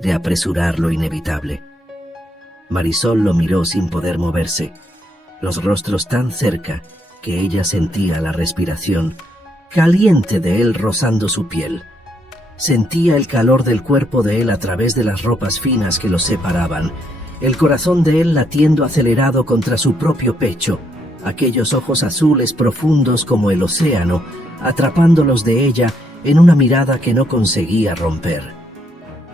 de apresurar lo inevitable. Marisol lo miró sin poder moverse, los rostros tan cerca que ella sentía la respiración caliente de él rozando su piel. Sentía el calor del cuerpo de él a través de las ropas finas que los separaban, el corazón de él latiendo acelerado contra su propio pecho, aquellos ojos azules profundos como el océano, atrapándolos de ella en una mirada que no conseguía romper.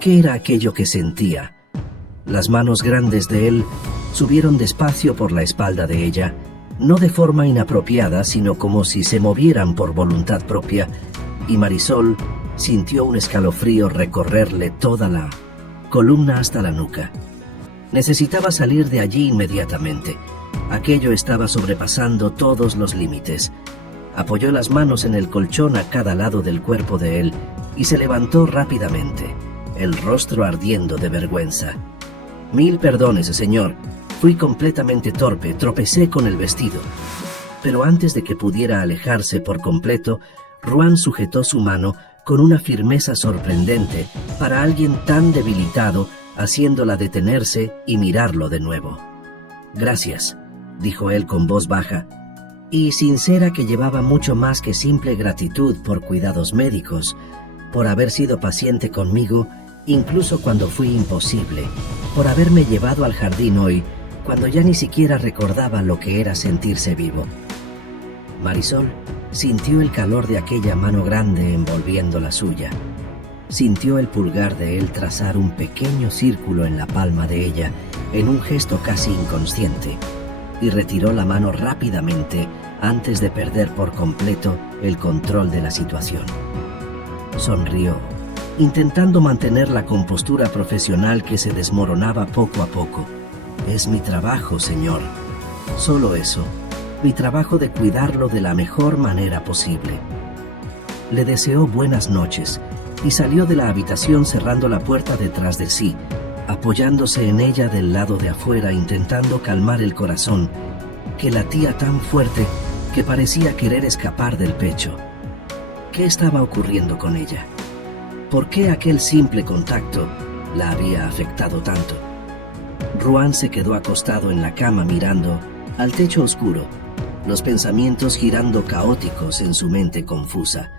¿Qué era aquello que sentía? Las manos grandes de él subieron despacio por la espalda de ella, no de forma inapropiada, sino como si se movieran por voluntad propia, y Marisol sintió un escalofrío recorrerle toda la columna hasta la nuca. Necesitaba salir de allí inmediatamente. Aquello estaba sobrepasando todos los límites. Apoyó las manos en el colchón a cada lado del cuerpo de él y se levantó rápidamente, el rostro ardiendo de vergüenza. «Mil perdones, señor. Fui completamente torpe, tropecé con el vestido». Pero antes de que pudiera alejarse por completo, Ruan sujetó su mano con una firmeza sorprendente para alguien tan debilitado, haciéndola detenerse y mirarlo de nuevo. «Gracias», dijo él con voz baja, y sincera, que llevaba mucho más que simple gratitud por cuidados médicos, por haber sido paciente conmigo, incluso cuando fui imposible, por haberme llevado al jardín hoy, cuando ya ni siquiera recordaba lo que era sentirse vivo. Marisol sintió el calor de aquella mano grande envolviendo la suya. Sintió el pulgar de él trazar un pequeño círculo en la palma de ella, en un gesto casi inconsciente, y retiró la mano rápidamente antes de perder por completo el control de la situación. Sonrió, intentando mantener la compostura profesional que se desmoronaba poco a poco. «Es mi trabajo, señor. Solo eso. Mi trabajo de cuidarlo de la mejor manera posible». Le deseó buenas noches y salió de la habitación cerrando la puerta detrás de sí, apoyándose en ella del lado de afuera, intentando calmar el corazón, que latía tan fuerte que parecía querer escapar del pecho. ¿Qué estaba ocurriendo con ella? ¿Por qué aquel simple contacto la había afectado tanto? Ruan se quedó acostado en la cama mirando al techo oscuro, los pensamientos girando caóticos en su mente confusa.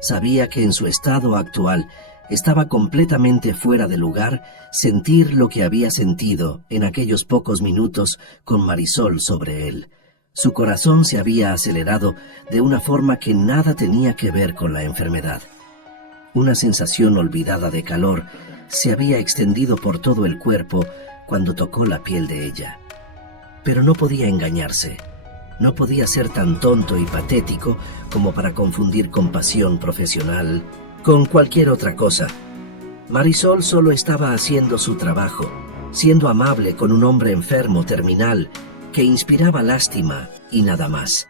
Sabía que en su estado actual estaba completamente fuera de lugar sentir lo que había sentido en aquellos pocos minutos con Marisol sobre él. Su corazón se había acelerado de una forma que nada tenía que ver con la enfermedad. Una sensación olvidada de calor se había extendido por todo el cuerpo cuando tocó la piel de ella. Pero no podía engañarse. No podía ser tan tonto y patético como para confundir compasión profesional con cualquier otra cosa. Marisol solo estaba haciendo su trabajo, siendo amable con un hombre enfermo terminal que inspiraba lástima y nada más.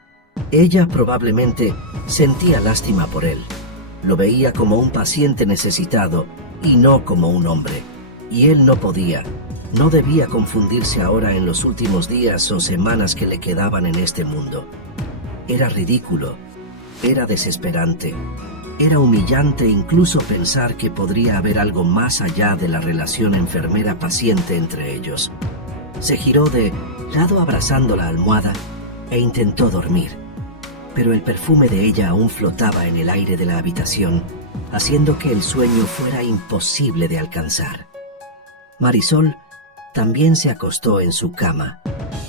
Ella probablemente sentía lástima por él. Lo veía como un paciente necesitado y no como un hombre. Y él no debía confundirse ahora en los últimos días o semanas que le quedaban en este mundo. Era ridículo, era desesperante, era humillante incluso pensar que podría haber algo más allá de la relación enfermera-paciente entre ellos. Se giró de lado abrazando la almohada e intentó dormir, pero el perfume de ella aún flotaba en el aire de la habitación, haciendo que el sueño fuera imposible de alcanzar. Marisol también se acostó en su cama,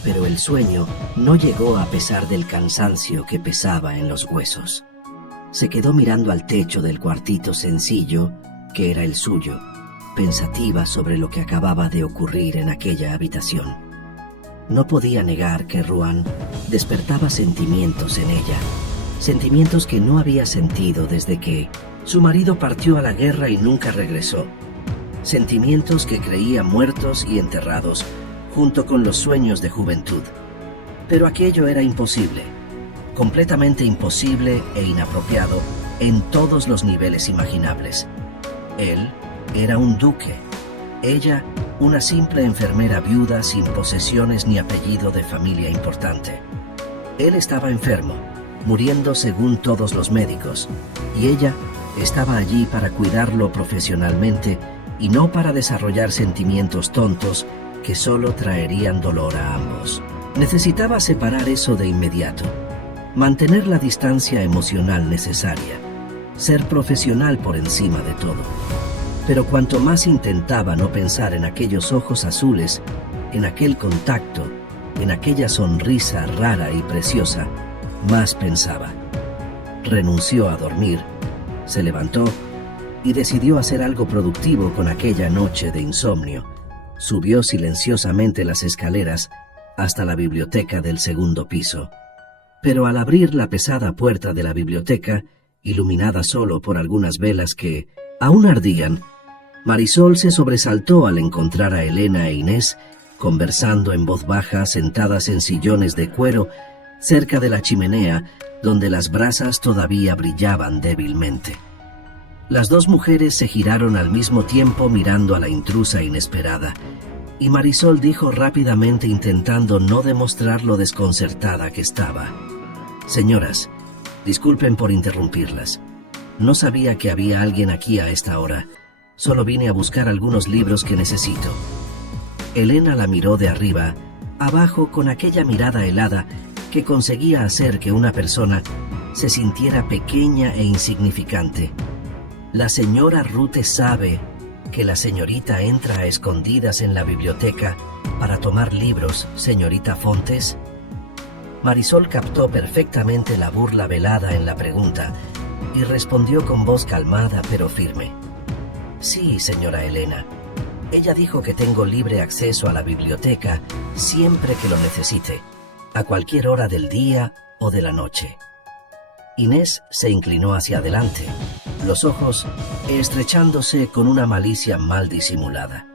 pero el sueño no llegó a pesar del cansancio que pesaba en los huesos. Se quedó mirando al techo del cuartito sencillo, que era el suyo, pensativa sobre lo que acababa de ocurrir en aquella habitación. No podía negar que Ruan despertaba sentimientos en ella, sentimientos que no había sentido desde que su marido partió a la guerra y nunca regresó. Sentimientos que creía muertos y enterrados, junto con los sueños de juventud. Pero aquello era imposible, completamente imposible e inapropiado en todos los niveles imaginables. Él era un duque, ella una simple enfermera viuda sin posesiones ni apellido de familia importante. Él estaba enfermo, muriendo según todos los médicos, y ella estaba allí para cuidarlo profesionalmente y no para desarrollar sentimientos tontos que solo traerían dolor a ambos. Necesitaba separar eso de inmediato, mantener la distancia emocional necesaria, ser profesional por encima de todo. Pero cuanto más intentaba no pensar en aquellos ojos azules, en aquel contacto, en aquella sonrisa rara y preciosa, más pensaba. Renunció a dormir, se levantó y decidió hacer algo productivo con aquella noche de insomnio. Subió silenciosamente las escaleras hasta la biblioteca del segundo piso. Pero al abrir la pesada puerta de la biblioteca, iluminada solo por algunas velas que aún ardían, Marisol se sobresaltó al encontrar a Elena e Inés conversando en voz baja, sentadas en sillones de cuero cerca de la chimenea donde las brasas todavía brillaban débilmente. Las dos mujeres se giraron al mismo tiempo mirando a la intrusa inesperada, y Marisol dijo rápidamente, intentando no demostrar lo desconcertada que estaba: «Señoras, disculpen por interrumpirlas. No sabía que había alguien aquí a esta hora. Solo vine a buscar algunos libros que necesito». Elena la miró de arriba abajo con aquella mirada helada que conseguía hacer que una persona se sintiera pequeña e insignificante. «La señora Rute sabe que la señorita entra a escondidas en la biblioteca para tomar libros, señorita Fontes». Marisol captó perfectamente la burla velada en la pregunta y respondió con voz calmada pero firme: «Sí, señora Elena. Ella dijo que tengo libre acceso a la biblioteca siempre que lo necesite, a cualquier hora del día o de la noche». Inés se inclinó hacia adelante, los ojos estrechándose con una malicia mal disimulada.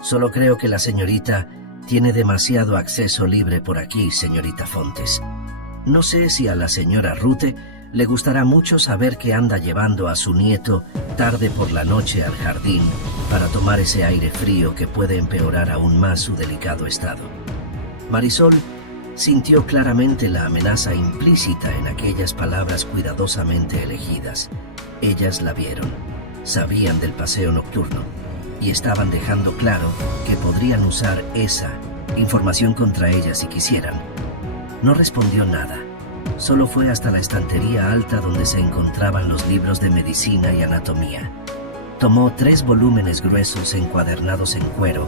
«Solo creo que la señorita tiene demasiado acceso libre por aquí, señorita Fontes. No sé si a la señora Rute le gustará mucho saber que anda llevando a su nieto tarde por la noche al jardín para tomar ese aire frío que puede empeorar aún más su delicado estado». Marisol sintió claramente la amenaza implícita en aquellas palabras cuidadosamente elegidas. Ellas la vieron, sabían del paseo nocturno y estaban dejando claro que podrían usar esa información contra ella si quisieran. No respondió nada. Solo fue hasta la estantería alta donde se encontraban los libros de medicina y anatomía. Tomó 3 volúmenes gruesos encuadernados en cuero,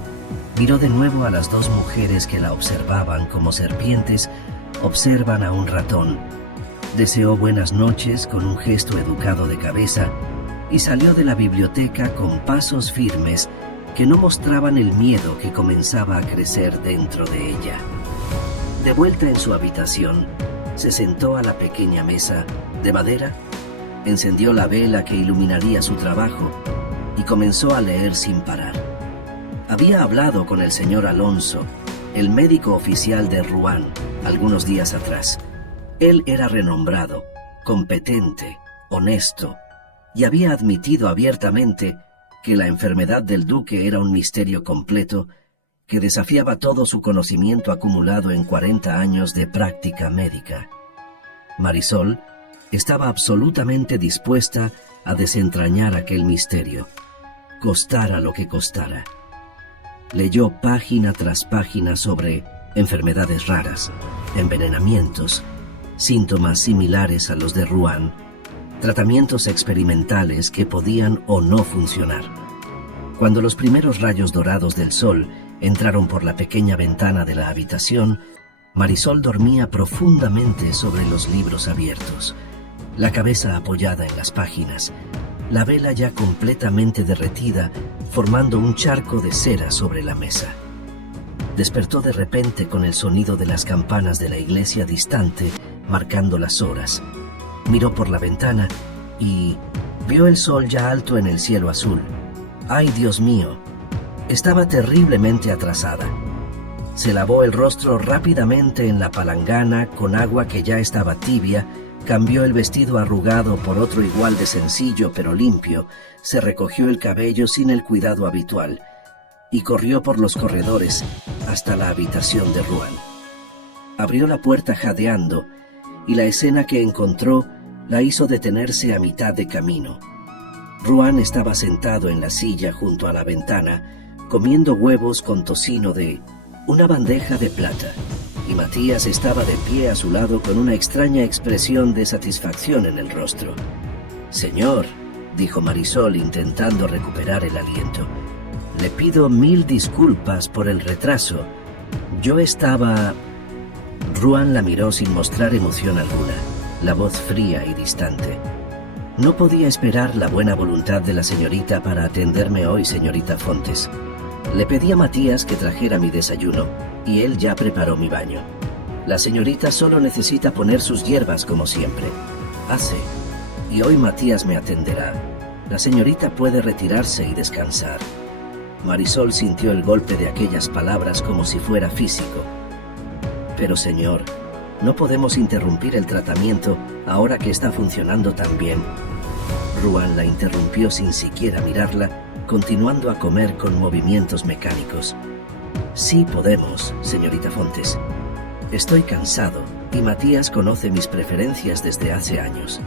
miró de nuevo a las dos mujeres que la observaban como serpientes observan a un ratón, deseó buenas noches con un gesto educado de cabeza y salió de la biblioteca con pasos firmes que no mostraban el miedo que comenzaba a crecer dentro de ella. De vuelta en su habitación, se sentó a la pequeña mesa de madera, encendió la vela que iluminaría su trabajo y comenzó a leer sin parar. Había hablado con el señor Alonso, el médico oficial de Rouen, algunos días atrás. Él era renombrado, competente, honesto, y había admitido abiertamente que la enfermedad del duque era un misterio completo que desafiaba todo su conocimiento acumulado en 40 años de práctica médica. Marisol estaba absolutamente dispuesta a desentrañar aquel misterio, costara lo que costara. Leyó página tras página sobre enfermedades raras, envenenamientos, síntomas similares a los de Rouen, tratamientos experimentales que podían o no funcionar. Cuando los primeros rayos dorados del sol entraron por la pequeña ventana de la habitación, Marisol dormía profundamente sobre los libros abiertos, la cabeza apoyada en las páginas, la vela ya completamente derretida, formando un charco de cera sobre la mesa. Despertó de repente con el sonido de las campanas de la iglesia distante, marcando las horas. Miró por la ventana y vio el sol ya alto en el cielo azul. ¡Ay, Dios mío! Estaba terriblemente atrasada. Se lavó el rostro rápidamente en la palangana con agua que ya estaba tibia, cambió el vestido arrugado por otro igual de sencillo pero limpio, se recogió el cabello sin el cuidado habitual y corrió por los corredores hasta la habitación de Rouen. Abrió la puerta jadeando y la escena que encontró la hizo detenerse a mitad de camino. Ruan estaba sentado en la silla junto a la ventana, comiendo huevos con tocino de una bandeja de plata, y Matías estaba de pie a su lado con una extraña expresión de satisfacción en el rostro. «Señor», dijo Marisol intentando recuperar el aliento, «le pido 1000 disculpas por el retraso. Yo estaba...». Ruan la miró sin mostrar emoción alguna, la voz fría y distante. «No podía esperar la buena voluntad de la señorita para atenderme hoy, señorita Fontes. Le pedí a Matías que trajera mi desayuno, y él ya preparó mi baño. La señorita solo necesita poner sus hierbas como siempre. Hace. Y hoy Matías me atenderá. La señorita puede retirarse y descansar». Marisol sintió el golpe de aquellas palabras como si fuera físico. «Pero señor, no podemos interrumpir el tratamiento ahora que está funcionando tan bien». Ruan la interrumpió sin siquiera mirarla, continuando a comer con movimientos mecánicos. «Sí podemos, señorita Fontes. Estoy cansado y Matías conoce mis preferencias desde hace años».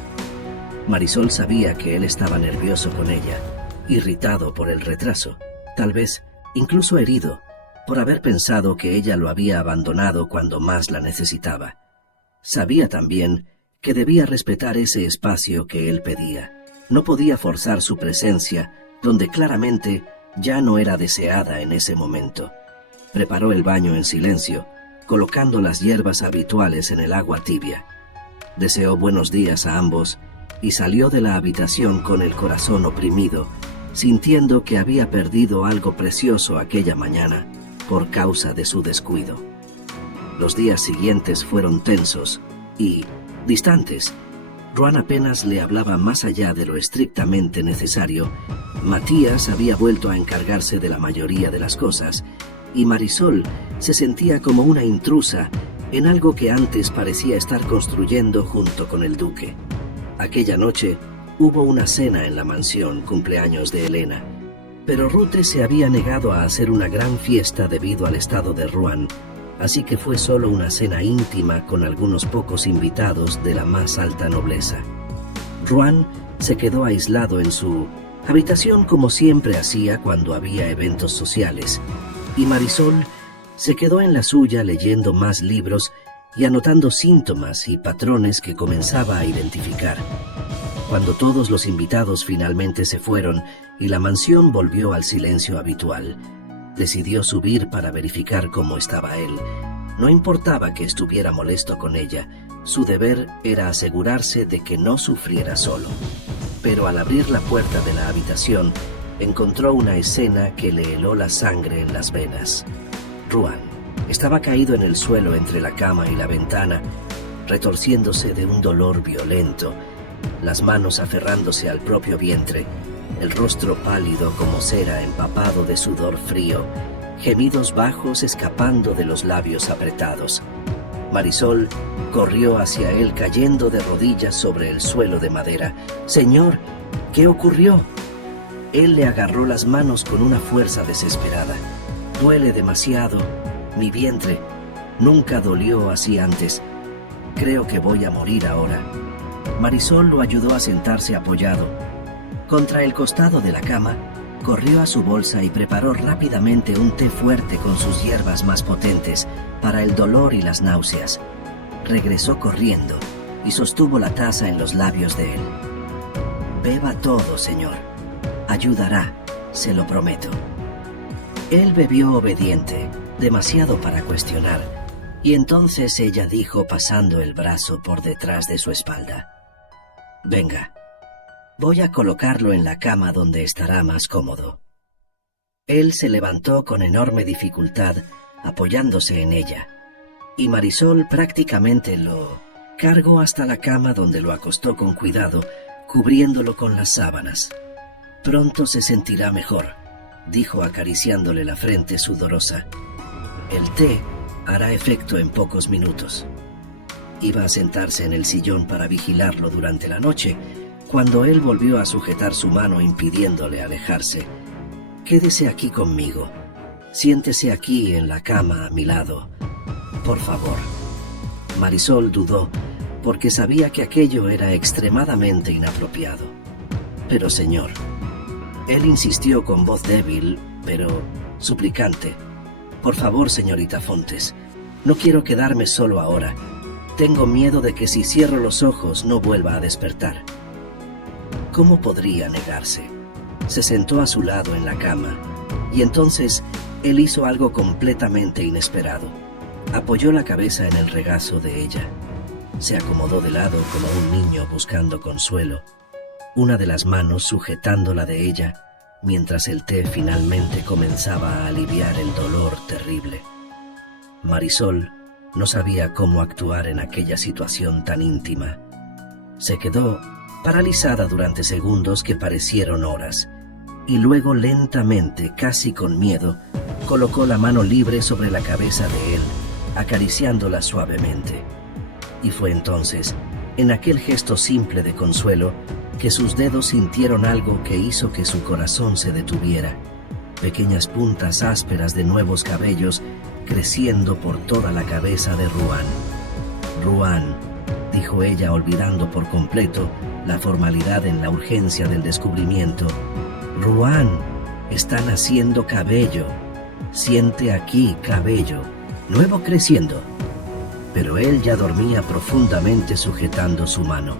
Marisol sabía que él estaba nervioso con ella, irritado por el retraso, tal vez incluso herido, por haber pensado que ella lo había abandonado cuando más la necesitaba. Sabía también que debía respetar ese espacio que él pedía. No podía forzar su presencia, donde claramente ya no era deseada en ese momento. Preparó el baño en silencio, colocando las hierbas habituales en el agua tibia. Deseó buenos días a ambos y salió de la habitación con el corazón oprimido, sintiendo que había perdido algo precioso aquella mañana por causa de su descuido. Los días siguientes fueron tensos y distantes. Ruan apenas le hablaba más allá de lo estrictamente necesario. Matías había vuelto a encargarse de la mayoría de las cosas, y Marisol se sentía como una intrusa en algo que antes parecía estar construyendo junto con el duque. Aquella noche hubo una cena en la mansión cumpleaños de Elena, pero Rute se había negado a hacer una gran fiesta debido al estado de Ruan, así que fue solo una cena íntima con algunos pocos invitados de la más alta nobleza. Ruan se quedó aislado en su habitación como siempre hacía cuando había eventos sociales, y Marisol se quedó en la suya leyendo más libros y anotando síntomas y patrones que comenzaba a identificar. Cuando todos los invitados finalmente se fueron y la mansión volvió al silencio habitual, decidió subir para verificar cómo estaba él. No importaba que estuviera molesto con ella, su deber era asegurarse de que no sufriera solo. Pero al abrir la puerta de la habitación, encontró una escena que le heló la sangre en las venas. Ruan estaba caído en el suelo entre la cama y la ventana, retorciéndose de un dolor violento, las manos aferrándose al propio vientre, el rostro pálido como cera empapado de sudor frío, gemidos bajos escapando de los labios apretados. Marisol corrió hacia él cayendo de rodillas sobre el suelo de madera. «Señor, ¿qué ocurrió?». Él le agarró las manos con una fuerza desesperada. «Duele demasiado. Mi vientre. Nunca dolió así antes. Creo que voy a morir ahora». Marisol lo ayudó a sentarse apoyado contra el costado de la cama, corrió a su bolsa y preparó rápidamente un té fuerte con sus hierbas más potentes para el dolor y las náuseas. Regresó corriendo y sostuvo la taza en los labios de él. «Beba todo, señor. Ayudará, se lo prometo». Él bebió obediente, demasiado para cuestionar, y entonces ella dijo pasando el brazo por detrás de su espalda: «Venga. Voy a colocarlo en la cama donde estará más cómodo». Él se levantó con enorme dificultad, apoyándose en ella, y Marisol prácticamente lo cargó hasta la cama donde lo acostó con cuidado, cubriéndolo con las sábanas. «Pronto se sentirá mejor», dijo acariciándole la frente sudorosa. «El té hará efecto en pocos minutos». Iba a sentarse en el sillón para vigilarlo durante la noche, cuando él volvió a sujetar su mano impidiéndole alejarse. «Quédese aquí conmigo. Siéntese aquí en la cama a mi lado. Por favor». Marisol dudó, porque sabía que aquello era extremadamente inapropiado. Pero señor, él insistió con voz débil, pero suplicante. Por favor, señorita Fontes, no quiero quedarme solo ahora. Tengo miedo de que si cierro los ojos no vuelva a despertar. ¿Cómo podría negarse? Se sentó a su lado en la cama, y entonces él hizo algo completamente inesperado. Apoyó la cabeza en el regazo de ella. Se acomodó de lado como un niño buscando consuelo, una de las manos sujetándola de ella, mientras el té finalmente comenzaba a aliviar el dolor terrible. Marisol no sabía cómo actuar en aquella situación tan íntima. Se quedó paralizada durante segundos que parecieron horas, y luego lentamente, casi con miedo, colocó la mano libre sobre la cabeza de él, acariciándola suavemente. Y fue entonces, en aquel gesto simple de consuelo, que sus dedos sintieron algo que hizo que su corazón se detuviera. Pequeñas puntas ásperas de nuevos cabellos creciendo por toda la cabeza de Ruan. «Ruan», dijo ella, olvidando por completo la formalidad en la urgencia del descubrimiento. «Ruan, está naciendo cabello. Siente aquí cabello, nuevo creciendo». Pero él ya dormía profundamente sujetando su mano,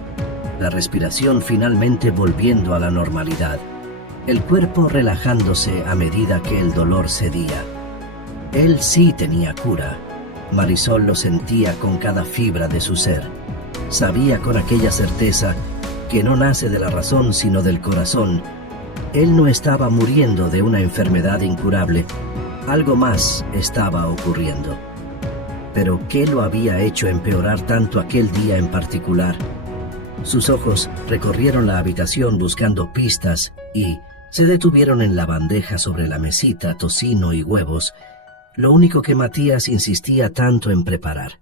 la respiración finalmente volviendo a la normalidad, el cuerpo relajándose a medida que el dolor cedía. Él sí tenía cura. Marisol lo sentía con cada fibra de su ser. Sabía con aquella certeza que no nace de la razón sino del corazón. Él no estaba muriendo de una enfermedad incurable. Algo más estaba ocurriendo. Pero ¿qué lo había hecho empeorar tanto aquel día en particular? Sus ojos recorrieron la habitación buscando pistas y se detuvieron en la bandeja sobre la mesita, tocino y huevos, lo único que Matías insistía tanto en preparar,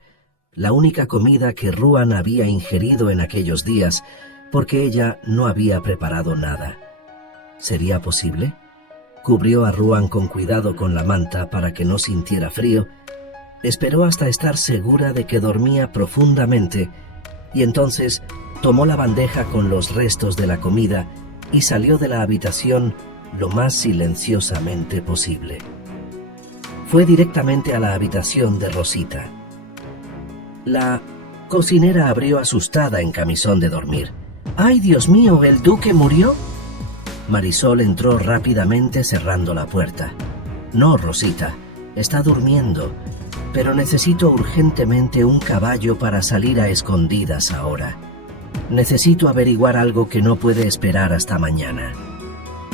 la única comida que Ruan había ingerido en aquellos días, porque ella no había preparado nada. ¿Sería posible? Cubrió a Ruan con cuidado con la manta para que no sintiera frío. Esperó hasta estar segura de que dormía profundamente y entonces tomó la bandeja con los restos de la comida y salió de la habitación lo más silenciosamente posible. Fue directamente a la habitación de Rosita. La cocinera abrió asustada en camisón de dormir. «¡Ay, Dios mío! ¿El duque murió?» Marisol entró rápidamente cerrando la puerta. «No, Rosita, está durmiendo. Pero necesito urgentemente un caballo para salir a escondidas ahora. Necesito averiguar algo que no puede esperar hasta mañana».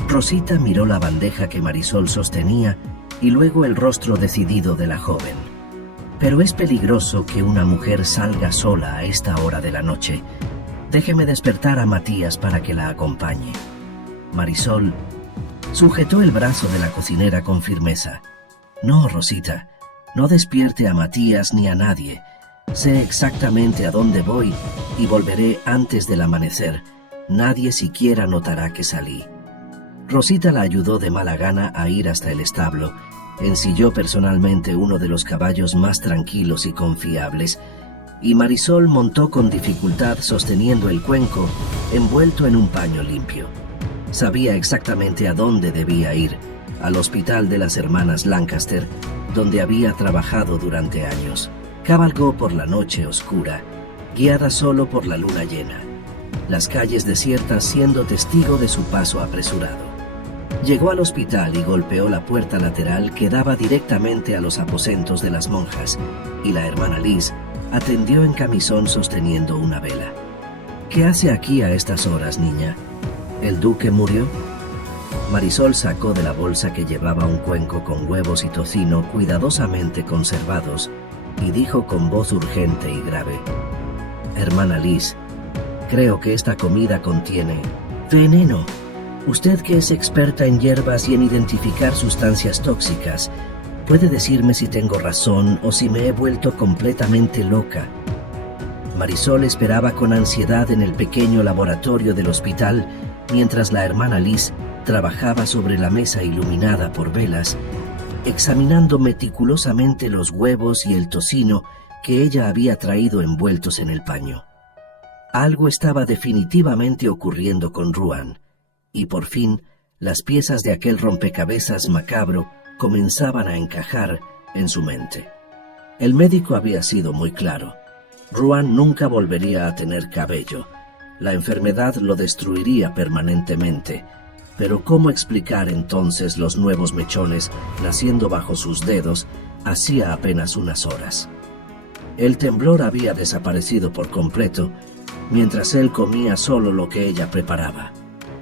Rosita miró la bandeja que Marisol sostenía y luego el rostro decidido de la joven. «Pero es peligroso que una mujer salga sola a esta hora de la noche. Déjeme despertar a Matías para que la acompañe». Marisol sujetó el brazo de la cocinera con firmeza. «No, Rosita. No despierte a Matías ni a nadie. Sé exactamente a dónde voy y volveré antes del amanecer. Nadie siquiera notará que salí». Rosita la ayudó de mala gana a ir hasta el establo. Ensilló personalmente uno de los caballos más tranquilos y confiables, y Marisol montó con dificultad sosteniendo el cuenco envuelto en un paño limpio. Sabía exactamente a dónde debía ir, al hospital de las hermanas Lancaster, donde había trabajado durante años. Cabalgó por la noche oscura, guiada solo por la luna llena, las calles desiertas siendo testigo de su paso apresurado. Llegó al hospital y golpeó la puerta lateral que daba directamente a los aposentos de las monjas, y la hermana Liz atendió en camisón sosteniendo una vela. «¿Qué hace aquí a estas horas, niña? ¿El duque murió?» Marisol sacó de la bolsa que llevaba un cuenco con huevos y tocino cuidadosamente conservados y dijo con voz urgente y grave: «Hermana Liz, creo que esta comida contiene veneno. Usted, que es experta en hierbas y en identificar sustancias tóxicas, ¿puede decirme si tengo razón o si me he vuelto completamente loca?» Marisol esperaba con ansiedad en el pequeño laboratorio del hospital mientras la hermana Liz trabajaba sobre la mesa iluminada por velas, examinando meticulosamente los huevos y el tocino que ella había traído envueltos en el paño. Algo estaba definitivamente ocurriendo con Ruan, y por fin las piezas de aquel rompecabezas macabro comenzaban a encajar en su mente. El médico había sido muy claro. Ruan nunca volvería a tener cabello. La enfermedad lo destruiría permanentemente. Pero ¿cómo explicar entonces los nuevos mechones naciendo bajo sus dedos hacía apenas unas horas? El temblor había desaparecido por completo, mientras él comía solo lo que ella preparaba.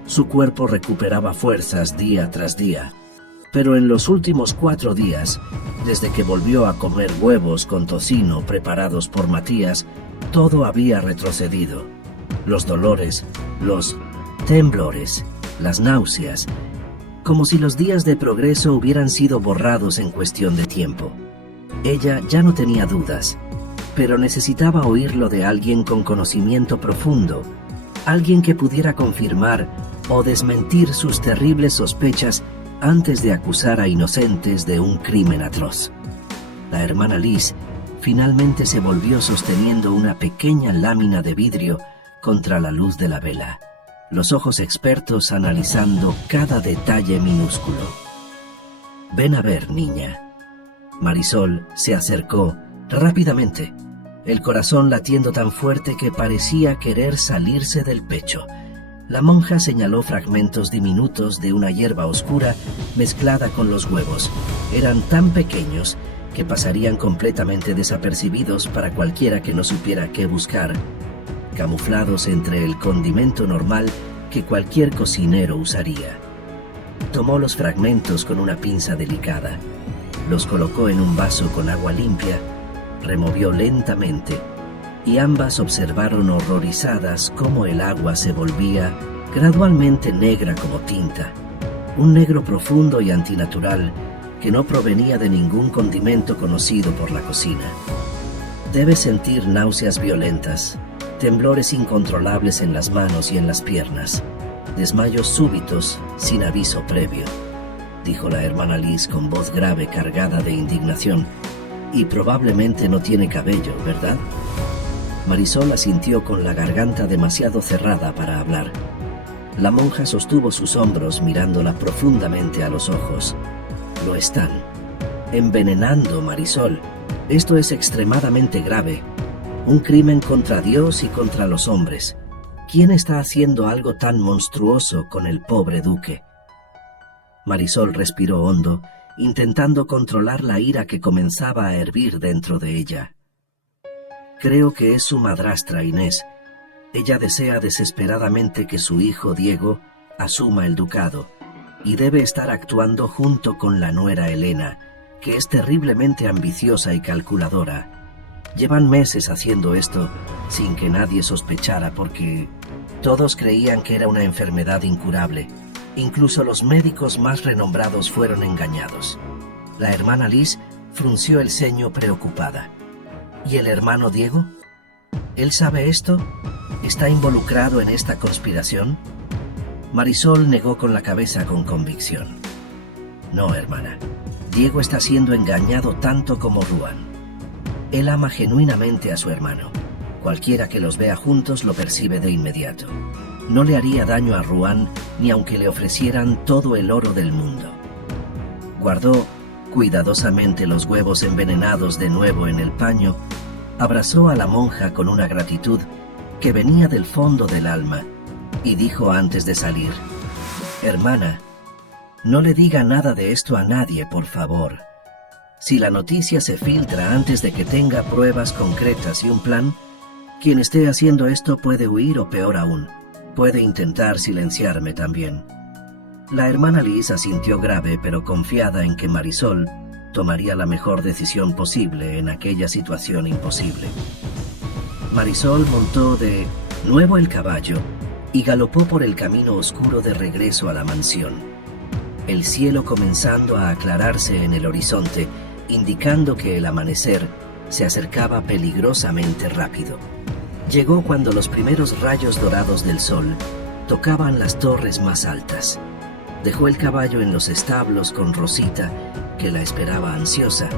Su cuerpo recuperaba fuerzas día tras día, pero en los últimos 4 días, desde que volvió a comer huevos con tocino preparados por Matías, todo había retrocedido. Los dolores, los temblores, las náuseas, como si los días de progreso hubieran sido borrados en cuestión de tiempo. Ella ya no tenía dudas, pero necesitaba oírlo de alguien con conocimiento profundo, alguien que pudiera confirmar o desmentir sus terribles sospechas antes de acusar a inocentes de un crimen atroz. La hermana Liz finalmente se volvió sosteniendo una pequeña lámina de vidrio contra la luz de la vela, los ojos expertos analizando cada detalle minúsculo. «Ven a ver, niña». Marisol se acercó rápidamente, el corazón latiendo tan fuerte que parecía querer salirse del pecho. La monja señaló fragmentos diminutos de una hierba oscura mezclada con los huevos. Eran tan pequeños que pasarían completamente desapercibidos para cualquiera que no supiera qué buscar, camuflados entre el condimento normal que cualquier cocinero usaría. Tomó los fragmentos con una pinza delicada, los colocó en un vaso con agua limpia, removió lentamente, y ambas observaron horrorizadas cómo el agua se volvía gradualmente negra como tinta, un negro profundo y antinatural que no provenía de ningún condimento conocido por la cocina. Debe sentir náuseas violentas, temblores incontrolables en las manos y en las piernas, desmayos súbitos sin aviso previo, dijo la hermana Liz con voz grave cargada de indignación. Y probablemente no tiene cabello, ¿verdad? Marisol asintió con la garganta demasiado cerrada para hablar. La monja sostuvo sus hombros mirándola profundamente a los ojos. Lo están envenenando, Marisol. Esto es extremadamente grave. Un crimen contra Dios y contra los hombres. ¿Quién está haciendo algo tan monstruoso con el pobre duque? Marisol respiró hondo, intentando controlar la ira que comenzaba a hervir dentro de ella. Creo que es su madrastra Inés. Ella desea desesperadamente que su hijo Diego asuma el ducado y debe estar actuando junto con la nuera Elena, que es terriblemente ambiciosa y calculadora. Llevan meses haciendo esto sin que nadie sospechara porque todos creían que era una enfermedad incurable. Incluso los médicos más renombrados fueron engañados. La hermana Liz frunció el ceño preocupada. ¿Y el hermano Diego? ¿Él sabe esto? ¿Está involucrado en esta conspiración? Marisol negó con la cabeza con convicción. No, hermana. Diego está siendo engañado tanto como Ruan. Él ama genuinamente a su hermano. Cualquiera que los vea juntos lo percibe de inmediato. No le haría daño a Ruan ni aunque le ofrecieran todo el oro del mundo. Guardó cuidadosamente los huevos envenenados de nuevo en el paño, abrazó a la monja con una gratitud que venía del fondo del alma y dijo antes de salir: «Hermana, no le diga nada de esto a nadie, por favor. Si la noticia se filtra antes de que tenga pruebas concretas y un plan, quien esté haciendo esto puede huir o peor aún, puede intentar silenciarme también». La hermana Liz asintió grave pero confiada en que Marisol tomaría la mejor decisión posible en aquella situación imposible. Marisol montó de nuevo el caballo y galopó por el camino oscuro de regreso a la mansión. El cielo comenzando a aclararse en el horizonte, indicando que el amanecer se acercaba peligrosamente rápido. Llegó cuando los primeros rayos dorados del sol tocaban las torres más altas. Dejó el caballo en los establos con Rosita, que la esperaba ansiosa,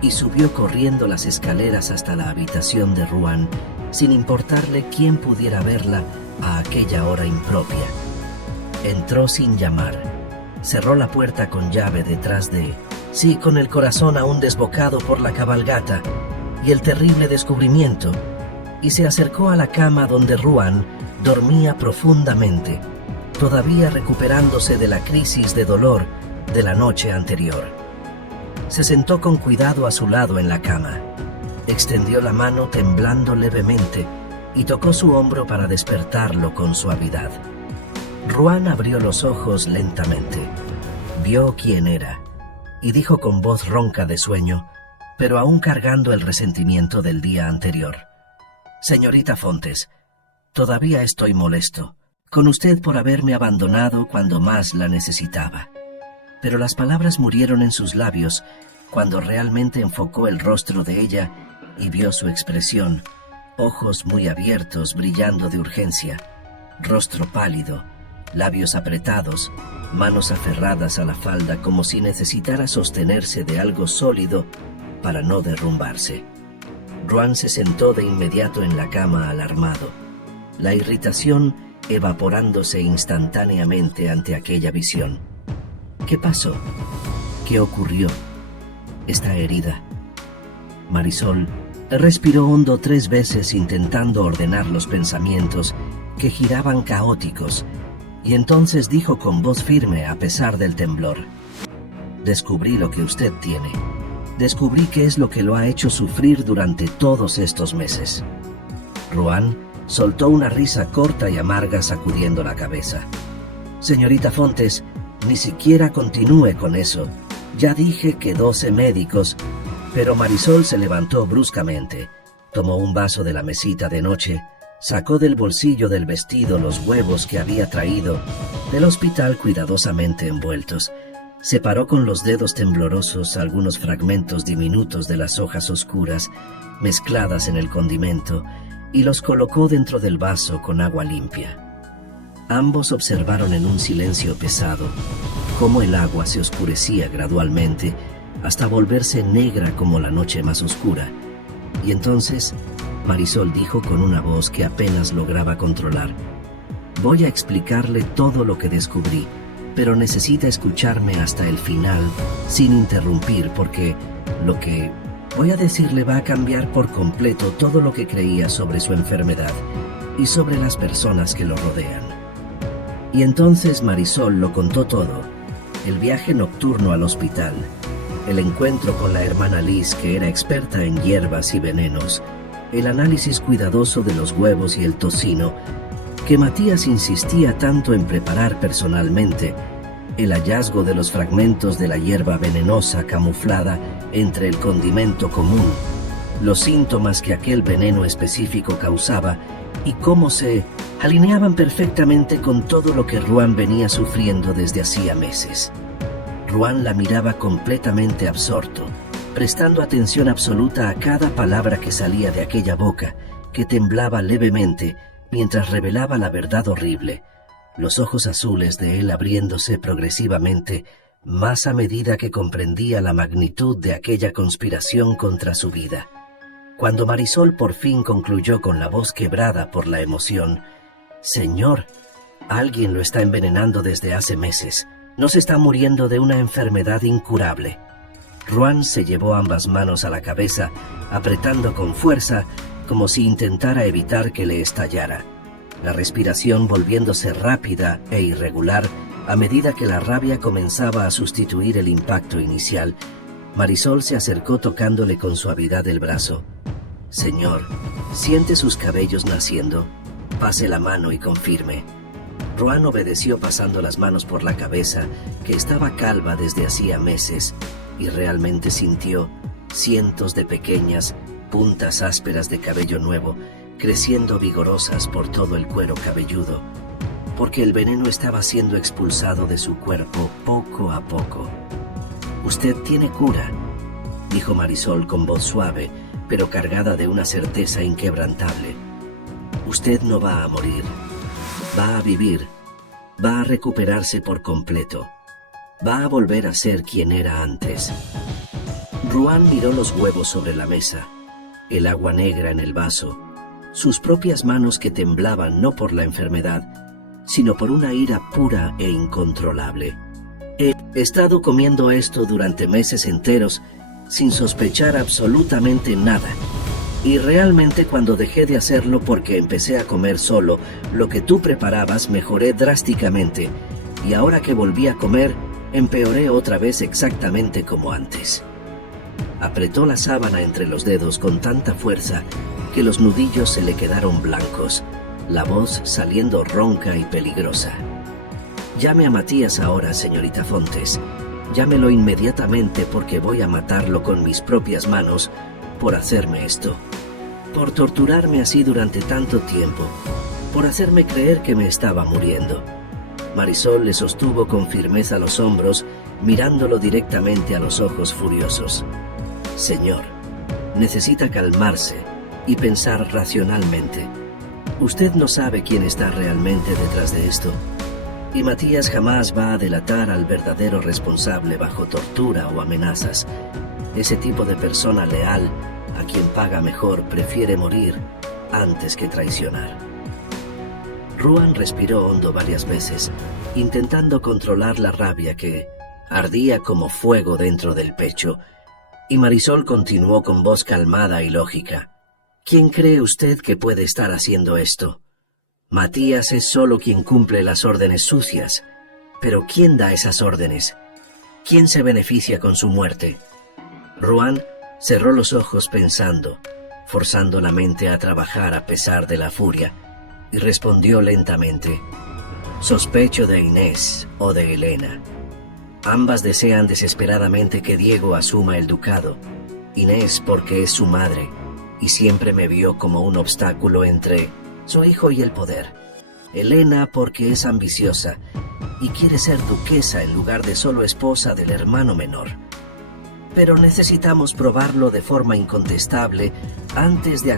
y subió corriendo las escaleras hasta la habitación de Ruan, sin importarle quién pudiera verla a aquella hora impropia. Entró sin llamar. Cerró la puerta con llave detrás de... Sí, con el corazón aún desbocado por la cabalgata y el terrible descubrimiento, y se acercó a la cama donde Ruan dormía profundamente, todavía recuperándose de la crisis de dolor de la noche anterior. Se sentó con cuidado a su lado en la cama. Extendió la mano temblando levemente y tocó su hombro para despertarlo con suavidad. Ruan abrió los ojos lentamente. Vio quién era y dijo con voz ronca de sueño, pero aún cargando el resentimiento del día anterior: «Señorita Fontes, todavía estoy molesto con usted por haberme abandonado cuando más la necesitaba». Pero las palabras murieron en sus labios cuando realmente enfocó el rostro de ella y vio su expresión: ojos muy abiertos brillando de urgencia, rostro pálido, labios apretados, manos aferradas a la falda como si necesitara sostenerse de algo sólido para no derrumbarse. Ruan se sentó de inmediato en la cama alarmado, la irritación evaporándose instantáneamente ante aquella visión. ¿Qué pasó? ¿Qué ocurrió? ¿Está herida? Marisol respiró hondo 3 veces intentando ordenar los pensamientos que giraban caóticos, y entonces dijo con voz firme a pesar del temblor: «Descubrí lo que usted tiene. Descubrí qué es lo que lo ha hecho sufrir durante todos estos meses». Ruan soltó una risa corta y amarga sacudiendo la cabeza. «Señorita Fontes, ni siquiera continúe con eso. Ya dije que 12 médicos». Pero Marisol se levantó bruscamente, tomó un vaso de la mesita de noche, sacó del bolsillo del vestido los huevos que había traído del hospital cuidadosamente envueltos, separó con los dedos temblorosos algunos fragmentos diminutos de las hojas oscuras mezcladas en el condimento y los colocó dentro del vaso con agua limpia. Ambos observaron en un silencio pesado cómo el agua se oscurecía gradualmente hasta volverse negra como la noche más oscura. Y entonces Marisol dijo con una voz que apenas lograba controlar: «Voy a explicarle todo lo que descubrí, pero necesita escucharme hasta el final sin interrumpir, porque lo que voy a decirle va a cambiar por completo todo lo que creía sobre su enfermedad y sobre las personas que lo rodean». Y entonces Marisol lo contó todo: el viaje nocturno al hospital, el encuentro con la hermana Liz, que era experta en hierbas y venenos, el análisis cuidadoso de los huevos y el tocino, que Matías insistía tanto en preparar personalmente, el hallazgo de los fragmentos de la hierba venenosa camuflada entre el condimento común, los síntomas que aquel veneno específico causaba y cómo se alineaban perfectamente con todo lo que Ruan venía sufriendo desde hacía meses. Ruan la miraba completamente absorto, prestando atención absoluta a cada palabra que salía de aquella boca, que temblaba levemente mientras revelaba la verdad horrible, los ojos azules de él abriéndose progresivamente, más a medida que comprendía la magnitud de aquella conspiración contra su vida. Cuando Marisol por fin concluyó con la voz quebrada por la emoción: «Señor, alguien lo está envenenando desde hace meses. No se está muriendo de una enfermedad incurable». Ruan se llevó ambas manos a la cabeza, apretando con fuerza, como si intentara evitar que le estallara, la respiración volviéndose rápida e irregular a medida que la rabia comenzaba a sustituir el impacto inicial. Marisol se acercó tocándole con suavidad el brazo. «Señor, ¿siente sus cabellos naciendo? Pase la mano y confirme». Ruan obedeció pasando las manos por la cabeza, que estaba calva desde hacía meses, y realmente sintió cientos de pequeñas puntas ásperas de cabello nuevo, creciendo vigorosas por todo el cuero cabelludo, porque el veneno estaba siendo expulsado de su cuerpo poco a poco. «Usted tiene cura», dijo Marisol con voz suave, pero cargada de una certeza inquebrantable. «Usted no va a morir. Va a vivir, va a recuperarse por completo, va a volver a ser quien era antes». Ruan miró los huevos sobre la mesa, el agua negra en el vaso, sus propias manos que temblaban no por la enfermedad, sino por una ira pura e incontrolable. He estado comiendo esto durante meses enteros sin sospechar absolutamente nada. Y realmente cuando dejé de hacerlo porque empecé a comer solo lo que tú preparabas, mejoré drásticamente. Y ahora que volví a comer, empeoré otra vez exactamente como antes. Apretó la sábana entre los dedos con tanta fuerza que los nudillos se le quedaron blancos, la voz saliendo ronca y peligrosa. Llame a Matías ahora, señorita Fontes. Llámelo inmediatamente porque voy a matarlo con mis propias manos por hacerme esto. Por torturarme así durante tanto tiempo. Por hacerme creer que me estaba muriendo. Marisol le sostuvo con firmeza los hombros, mirándolo directamente a los ojos furiosos. Señor, necesita calmarse y pensar racionalmente. Usted no sabe quién está realmente detrás de esto. Y Matías jamás va a delatar al verdadero responsable bajo tortura o amenazas. Ese tipo de persona leal, a quien paga mejor, prefiere morir antes que traicionar. Ruan respiró hondo varias veces, intentando controlar la rabia que ardía como fuego dentro del pecho, y Marisol continuó con voz calmada y lógica. ¿Quién cree usted que puede estar haciendo esto? Matías es solo quien cumple las órdenes sucias. Pero ¿quién da esas órdenes? ¿Quién se beneficia con su muerte? Ruan cerró los ojos pensando, forzando la mente a trabajar a pesar de la furia, y respondió lentamente. Sospecho de Inés o de Elena. Ambas desean desesperadamente que Diego asuma el ducado. Inés porque es su madre, y siempre me vio como un obstáculo entre su hijo y el poder. Elena porque es ambiciosa y quiere ser duquesa en lugar de solo esposa del hermano menor. Pero necesitamos probarlo de forma incontestable antes de